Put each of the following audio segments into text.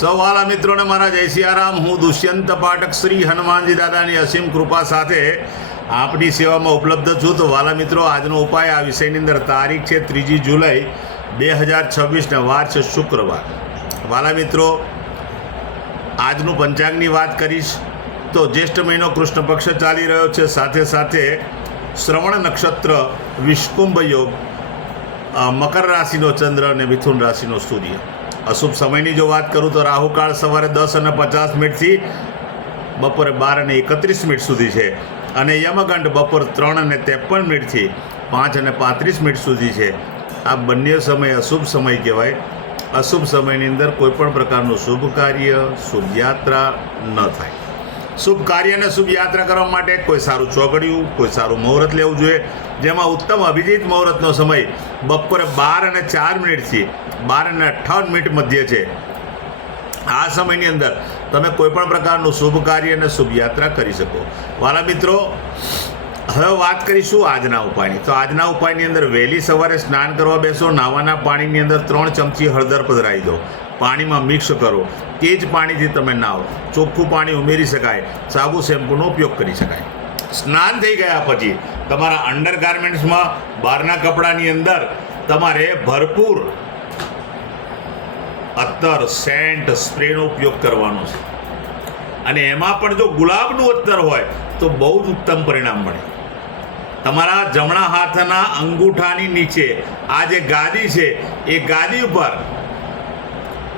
સૌ વાલા મિત્રોને મારા જય સિયારામ. હું દુષ્યંત પાઠક શ્રી હનુમાનજી દાદાની અસીમ કૃપા સાથે આપની સેવામાં ઉપલબ્ધ છું. તો વાલા મિત્રો, આજનો ઉપાય આ વિષયની અંદર તારીખ છે 3 જુલાઈ 2026 ને વાર છે શુક્રવાર. વાલા મિત્રો, આજનું પંચાંગની વાત કરીશ તો જ્યેષ્ઠ મહિનો કૃષ્ણ પક્ષ ચાલી રહ્યો છે. સાથે સાથે શ્રવણ નક્ષત્ર, વિષકુંભ યોગ, મકર રાશિનો ચંદ્ર અને મિથુન રાશિનો સૂર્ય. અશુભ સમયની જો વાત કરું તો રાહુકાળ સવારે 10:50 બપોરે 12:31 સુધી છે અને યમગંડ બપોર 3:53 5:35 સુધી છે. આ બંને સમય અશુભ સમય કહેવાય. અશુભ સમયની અંદર કોઈપણ પ્રકારનું શુભ કાર્ય, શુભ યાત્રા ન થાય. શુભ કાર્ય અને શુભ યાત્રા કરવા માટે કોઈ સારું ચોઘડિયું, કોઈ સારું મુહૂર્ત લેવું જોઈએ, જેમાં ઉત્તમ અભિજીત મુહૂર્તનો સમય બપોરે 12:04 12:58 મધ્ય છે. આ સમયની અંદર તમે કોઈપણ પ્રકારનું શુભ કાર્ય અને શુભ યાત્રા કરી શકો. વાલા મિત્રો, હવે વાત કરીશું આજના ઉપાયની. તો આજના ઉપાયની અંદર વહેલી સવારે સ્નાન કરવા બેસો. નાવાના પાણીની અંદર 3 ચમચી હળદર પધરાવી દો. પાણીમાં મિક્સ કરો. તે જ પાણીથી તમે નાહો. ચોખ્ખું પાણી ઉમેરી શકાય. સાબુ શેમ્પૂનો ઉપયોગ કરી શકાય. સ્નાન થઈ ગયા પછી તમારા અંડર ગાર્મેન્ટ્સમાં, બહારના કપડાની અંદર તમારે ભરપૂર અત્તર, સેન્ટ, સ્પ્રેનો ઉપયોગ કરવાનો છે. અને એમાં પણ જો ગુલાબનું અત્તર હોય તો બહુ જ ઉત્તમ પરિણામ મળે. તમારા જમણા હાથના અંગૂઠાની નીચે આ જે ગાદી છે, એ ગાદી ઉપર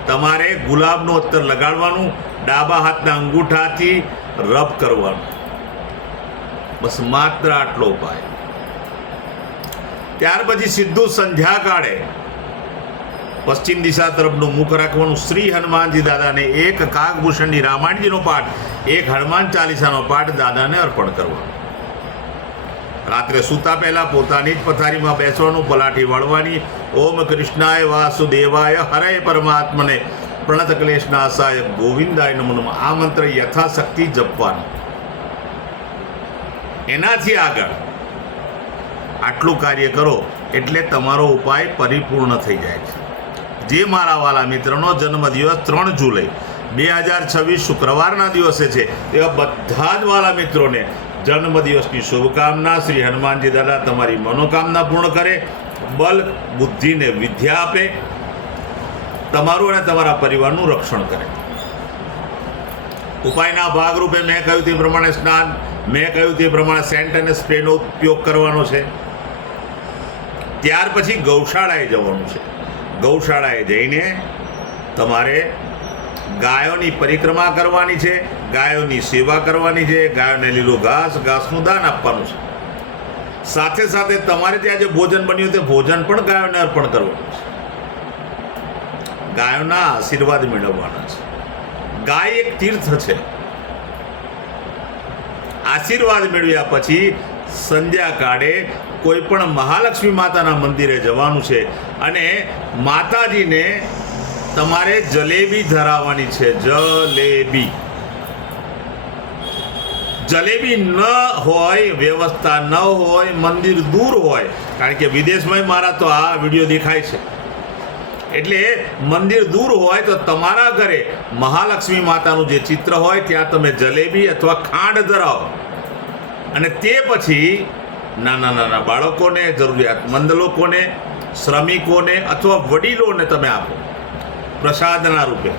તમારે ગુલાબનું અત્તર લગાડવાનું. ડાબા હાથના અંગૂઠાથી રબ કરવાનું. બસ માત્ર આટલો ઉપાય. ત્યાર પછી સીધું સંધ્યાકાળે પશ્ચિમ દિશા તરફનું મુખ રાખવાનું. શ્રી હનુમાનજી દાદાને એક કાગભૂષણની રામાયણજીનો પાઠ, એક હનુમાન ચાલીસાનો પાઠ દાદાને અર્પણ કરવાનો. રાત્રે સૂતા પહેલા પોતાની જ પથારીમાં બેસવાનું. પલાઠી વળવાની. ઓમ કૃષ્ણાય વાસુદેવાય હરે પરમાત્મને પ્રણત ક્લેશનાશાય ગોવિંદાય નમો નમઃ. આ મંત્ર યથાશક્તિ જપવાનો. એનાથી આગળ આટલું કાર્ય કરો એટલે તમારો ઉપાય પરિપૂર્ણ થઈ જાય છે. જે મારા વાલા મિત્રનો જન્મદિવસ 3 જુલાઈ 2026 શુક્રવારના દિવસે છે, એવા બધા જ વાલા મિત્રોને જન્મદિવસની શુભકામના. શ્રી હનુમાનજી દાદા તમારી મનોકામના પૂર્ણ કરે, બલ, બુદ્ધિને વિદ્યા આપે, તમારું અને તમારા પરિવારનું રક્ષણ કરે. ઉપાયના ભાગરૂપે મેં કહ્યું તે પ્રમાણે સ્નાન, મેં કહ્યું તે પ્રમાણે સેન્ટ અને સ્પ્રેનો ઉપયોગ કરવાનો છે. ત્યાર પછી ગૌશાળાએ જવાનું છે. ગૌશાળાએ જઈને તમારે ગાયોની પરિક્રમા કરવાની છે, ગાયોની સેવા કરવાની છે, ગાયોને લીલું ઘાસ, ઘાસનું દાન આપવાનું છે. સાથે સાથે તમારે ત્યાં જે ભોજન બન્યું તે ભોજન પણ ગાયોને અર્પણ કરવાનું છે. ગાયોના આશીર્વાદ મેળવવાના છે. ગાય એક તીર્થ છે. આશીર્વાદ મેળવ્યા પછી સંધ્યાકાળે કોઈ પણ મહાલક્ષ્મી માતાના મંદિરે જવાનું છે અને માતાજીને તમારે જલેબી ધરાવવાની છે. જલેબી ન હોય, વ્યવસ્થા ન હોય, મંદિર દૂર હોય, કારણ કે વિદેશમાં મારા તો આ વિડીયો દેખાય છે, એટલે મંદિર દૂર હોય તો તમારા ઘરે મહાલક્ષ્મી માતાનું જે ચિત્ર હોય ત્યાં તમે જલેબી અથવા ખાંડ ધરાવો અને તે પછી નાના બાળકોને, જરૂરિયાતમંદ લોકોને, શ્રમિકોને અથવા વડીલોને તમે આપો પ્રસાદના રૂપે.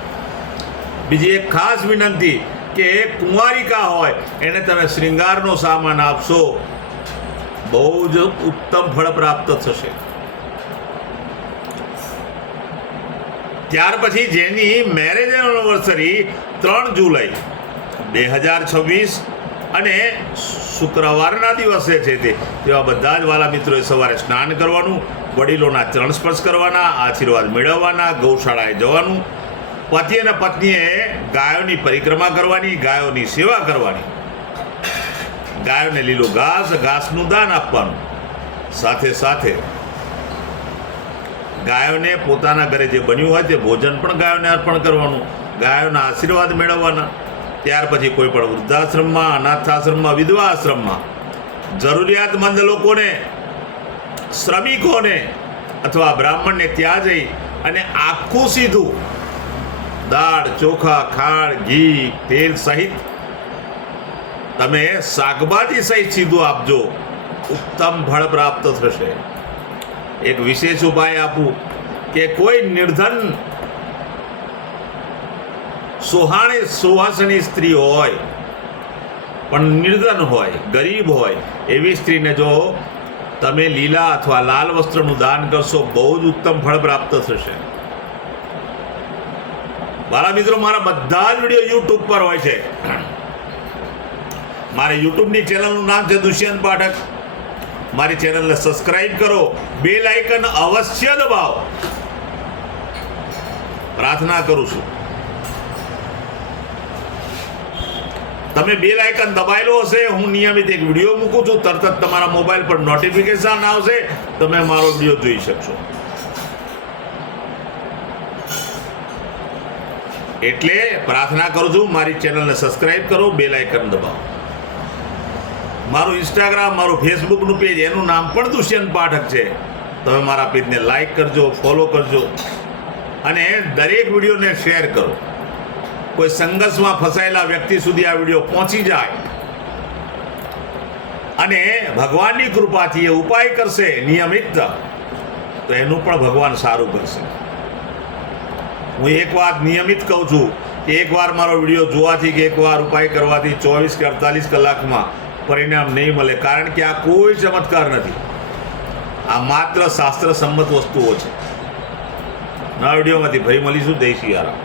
બીજી એક ખાસ વિનંતી કે કુંવારિકા હોય એને તમે શ્રૃંગારનો સામાન આપશો. બહુ જ ઉત્તમ ફળ પ્રાપ્ત થશે. ત્યાર પછી જેની મેરેજ એનિવર્સરી 3 જુલાઈ 2026 અને શુક્રવારના દિવસે છે, તેવા બધા જ વાલા મિત્રોએ સવારે સ્નાન કરવાનું, વડીલોના ચરણ સ્પર્શ કરવાના, આશીર્વાદ મેળવવાના, ગૌશાળાએ જવાનું. પતિ અને પત્નીએ ગાયોની પરિક્રમા કરવાની, ગાયોની સેવા કરવાની, ગાયોને લીલું ઘાસ, ઘાસનું દાન આપવાનું. સાથે સાથે ગાયોને પોતાના ઘરે જે બન્યું હોય તે ભોજન પણ ગાયોને અર્પણ કરવાનું, ગાયોના આશીર્વાદ મેળવવાના. ત્યાર પછી કોઈ પણ વૃદ્ધાશ્રમમાં, અનાથાશ્રમમાં, વિધવા આશ્રમમાં જરૂરિયાતમંદ લોકોને, શ્રમિકોને અથવા બ્રાહ્મણને ત્યાં જઈ અને આખું સીધું દાળ ચોખા ખાંડ ઘી તેલ સહિત તમે શાકભાજી સહિત સીધું આપજો, ઉત્તમ ફળ પ્રાપ્ત થશે. એક વિશેષ ઉપાય આપું કે કોઈ નિર્ધન સુહાસની સ્ત્રી હોય પણ નિર્ધન હોય, ગરીબ હોય, એવી સ્ત્રીને જો તમે લીલા અથવા લાલ વસ્ત્રનું દાન કરશો, બહુ જ ઉત્તમ ફળ પ્રાપ્ત થશે. મારા મિત્રો, મારા બધા જ વિડીયો યુટ્યુબ પર હોય છે. મારી યુટ્યુબની ચેનલનું નામ છે દુષ્યંત પાઠક. મારી ચેનલને સબસ્ક્રાઇબ કરો, બેલ આઇકન અવશ્ય દબાવો. પ્રાર્થના કરું છું તમે બેલ આઇકન દબાયેલો હશે, હું નિયમિત એક વિડીયો મૂકું છું, તરત જ તમારા મોબાઈલ પર નોટિફિકેશન આવશે, તમે મારો વિડીયો જોઈ શકશો. એટલે પ્રાર્થના કરું છું, મારી ચેનલને સબસ્ક્રાઇબ કરો, બેલ આઇકન દબાવો. મારું ઇન્સ્ટાગ્રામ, મારું ફેસબુકનું પેજ, એનું નામ પણ દુષ્યંત પાઠક છે. તમે મારા પેજને લાઈક કરજો, ફોલો કરજો અને દરેક વિડીયોને શેર કરો. કોઈ સંઘર્ષમાં ફસાયેલા વ્યક્તિ સુધી આ વિડીયો પહોંચી જાય અને ભગવાનની કૃપાથી એ ઉપાય કરશે નિયમિત, તો એનું પણ ભગવાન સારું કરશે. હું એક વાત નિયમિત કહું છું કે એકવાર મારો વિડીયો જોવાથી કે એકવાર ઉપાય કરવાથી 24 કે 48 કલાકમાં પરિણામ નહીં મળે, કારણ કે આ કોઈ ચમત્કાર નથી. આ માત્ર શાસ્ત્ર સંમત વસ્તુઓ છે. નવા વિડીયોમાંથી ફરી મળીશું. જય સિયારામ.